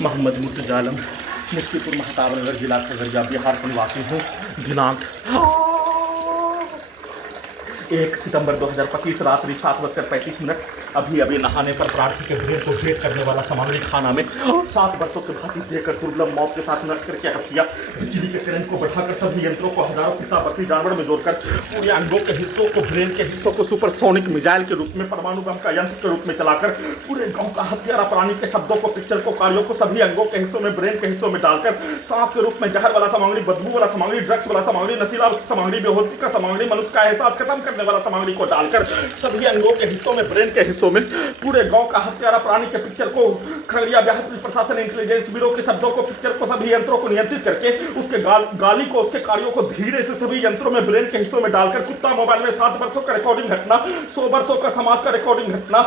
मोहम्मद मुर्तजा आलम, मुफ्तीपुर महताबनगर जिला खगड़िया बिहार का निवासी हूँ। दिनांक 1 सितंबर 2025 रात्रि 7:35 अभी नहाने पर प्रार्थी के ब्रेन को भेंट करने वाला सामग्री खाना में 7 वर्षों के भांति देकर दुर्लभ मौत के साथ नष्ट करके हत्या। बिजली के करंट को बढ़ाकर सभी यंत्रों को हजारों पिता बकरी जानवर में जोड़कर पूरे अंगों के हिस्सों को, ब्रेन के हिस्सों को सुपरसोनिक मिसाइल के रूप में, परमाणु बम का यंत्र के रूप में चलाकर पूरे गांव का हत्यारा प्राणी के शब्दों को, पिक्चर को, कार्यों को सभी अंगों के हिस्सों में, ब्रेन के हिस्सों में डालकर सांस के रूप में जहर वाला सामग्री, बदबू वाला सामग्री, ड्रग्स वाला सामग्री, नशीला सामग्री, बेहोशी का सामग्री, मनुष्य का एहसास खत्म करने वाला सामग्री को डालकर सभी अंगों के हिस्सों में, ब्रेन के हिस्सों में, पूरे गांव का हत्यारा प्राणी के पिक्चर को, खगड़िया बिहार पुलिस प्रशासन इंटेलिजेंस ब्यूरो के शब्दों को, पिक्चर को, सभी यंत्रों को नियंत्रित करके उसके गाली को, उसके कार्यों को धीरे से सभी यंत्रों में, ब्रेन के हिस्सों में डालकर कुत्ता मोबाइल में 7 वर्षों का रिकॉर्डिंग घटना, 100 वर्षों का समाज का रिकॉर्डिंग घटना,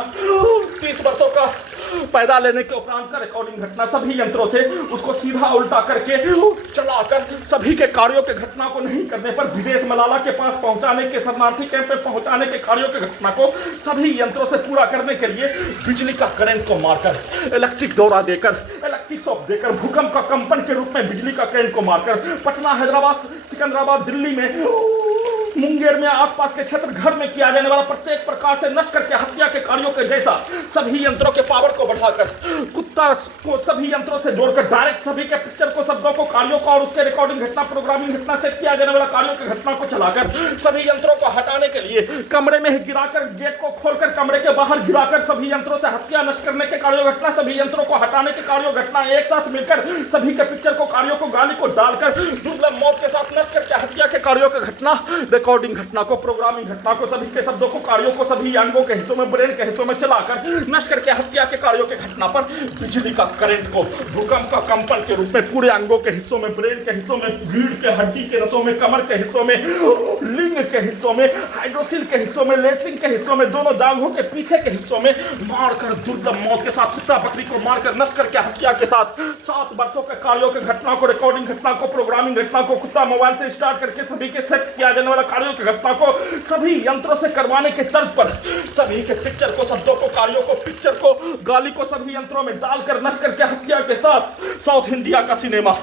30 वर्षों का पैदा लेने के उपरांत का रिकॉर्डिंग घटना, सभी यंत्रों से उसको सीधा उल्टा करके चलाकर सभी के कार्यों के घटना को नहीं करने पर विदेश मलाला के पास पहुंचाने के, शरणार्थी कैंप में पहुंचाने के कार्यों के घटना को सभी यंत्रों से पूरा करने के लिए बिजली का करंट को मारकर, इलेक्ट्रिक दौरा देकर, इलेक्ट्रिक शॉक देकर, भूकंप का कंपन के रूप में बिजली का करंट को मारकर पटना, हैदराबाद, सिकंदराबाद, दिल्ली में, मुंगेर में, आसपास के क्षेत्र, घर में किया जाने वाला प्रत्येक प्रकार से नष्ट करके हत्या के कार्यों के जैसा सभी यंत्रों के पावर को बढ़ाकर, कुत्ता को सभी यंत्रों से जोड़कर डायरेक्ट सभी के पिक्चर को, शब्दों को, कार्यों को और उसके रिकॉर्डिंग घटना, प्रोग्रामिंग घटना से किया जाने वाला कार्यों की घटना को चलाकर सभी यंत्रों को हटाने के लिए कमरे में गिराकर, गेट को खोलकर कमरे के बाहर गिराकर सभी यंत्रों से हत्या नष्ट करने के कार्यों घटना, सभी यंत्रों को हटाने के कार्यों घटना, एक साथ मिलकर सभी के पिक्चर को, कार्यों को, गाली को डालकर दुर्लभ मौत के साथ नष्ट करके हत्या के कार्यों की घटना, रिकॉर्डिंग घटना को, प्रोग्रामिंग घटना को, सभी के शब्दों को, कार्यों को सभी अंगों के हिस्सों में, ब्रेन के हिस्सों में चलाकर नष्ट करके हत्या के कार्यों के घटना पर बिजली का करंट को भूकंप का कंपन के रूप में पूरे अंगों के हिस्सों में, ब्रेन के हिस्सों में, रीढ़ के हड्डी के नसों में, कमर के हिस्सों में, लिंग के हिस्सों में, हाइड्रोसिल के हिस्सों में, लेट्रिन के हिस्सों में, दोनों जांघों के पीछे के हिस्सों में मारकर दुर्लभ मौत के साथ कुत्ता बकरी को मारकर नष्ट करके हत्या के साथ 7 वर्षों के कार्यों के घटना को, रिकॉर्डिंग घटना को, प्रोग्रामिंग घटना को, कुत्ता मोबाइल से स्टार्ट करके सभी के सेट किया जाने वाला कार्यों की घटना को सभी यंत्रों से करवाने के तर्क पर सभी के पिक्चर को, शब्दों को, कार्यों को, पिक्चर को, गाली को सभी यंत्रों में डालकर नष्ट करके हत्या के साथ साउथ इंडिया का सिनेमा,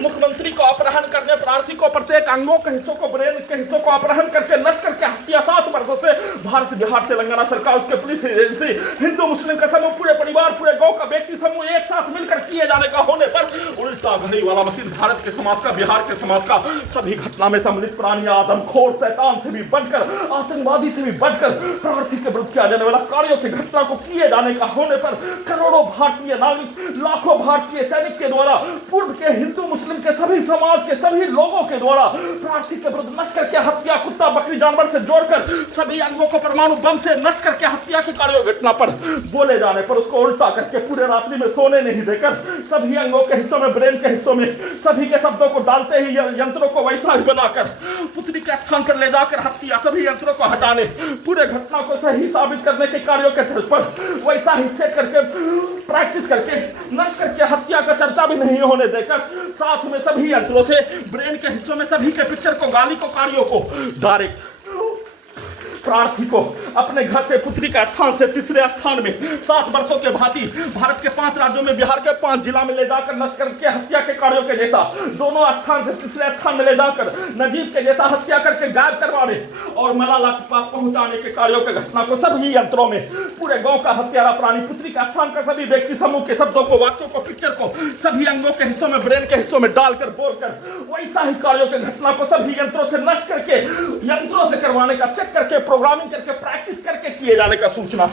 मुख्यमंत्री को अपहरण करने, प्रार्थी को, प्रत्येक अंगों के हिस्सों को, ब्रेन के हिस्सों को अपहरण करके नष्ट करके हत्या 7 वर्षों से भारत, बिहार, तेलंगाना सरकार, उसके पुलिस एजेंसी, हिंदू मुस्लिम का समूह, पूरे परिवार, पूरे गांव का व्यक्ति समूह एक साथ मिलकर किए जाने का होने पर उल्टा घड़ी वाला मशीन भारत के समाज का, बिहार के समाज का सभी घटना में सम्मिलित प्राणी, आदमखोर, शैतान से भी बढ़कर, आतंकवादी से भी बढ़कर प्रार्थी के विरुद्ध किया जाने वाला कार्यों की घटना को किए जाने का होने पर करोड़ों भारतीय नागरिक, लाखों भारतीय सैनिक के द्वारा, पूर्व के हिंदू मुस्लिम के सभी समाज के सभी लोगों के द्वारा प्रार्थी के विरुद्ध नष्ट करके हत्या, कुत्ता बकरी जानवर से जोड़कर सभी अंगों को परमाणु बम से नष्ट करके हत्या की कार्य घटना पर बोले जाने पर उसको उल्टा करके पूरे रात्रि में सोने नहीं देकर सभी अंगों के हिस्सों में, ब्रेन के हिस्सों में सभी के शब्दों को डालते ही यंत्रों को वैसा ही बनाकर पुत्री के स्थान पर ले जाकर हत्या, सभी यंत्रों को हटाने, पूरे घटना को सही साबित करने के कार्यों के तर्ज पर वैसा ही सेट करके, प्रैक्टिस करके नष्ट करके हत्या का चर्चा भी नहीं होने देकर साथ में सभी यंत्रों से, ब्रेन के हिस्सों में सभी के पिक्चर को, गाली को, कार्यों को डायरेक्ट प्रार्थी को अपने घर से पुत्री का स्थान से तीसरे स्थान में 7 वर्षों के भांति भारत के 5 राज्यों में, बिहार के 5 जिला में ले जाकर नष्ट करके हत्या के कार्यों के जैसा दोनों स्थान से तीसरे स्थान में ले जाकर नजीब के जैसा हत्या करके गायब करवाने और मलाला के पास पहुंचाने के कार्यों के घटना को सभी यंत्रों में पूरे गांव का हत्यारा प्राणी, पुत्री का स्थान का सभी व्यक्ति समूह के शब्दों को, वाक्यों को, पिक्चर को सभी अंगों के हिस्सों में, ब्रेन के हिस्सों में डालकर बोलकर वैसा ही कार्यों के घटना को सभी यंत्रों से नष्ट करके, यंत्रों से करवाने का, सेट करके, प्रोग्रामिंग करके, प्रैक्टिस करके किए जाने का सूचना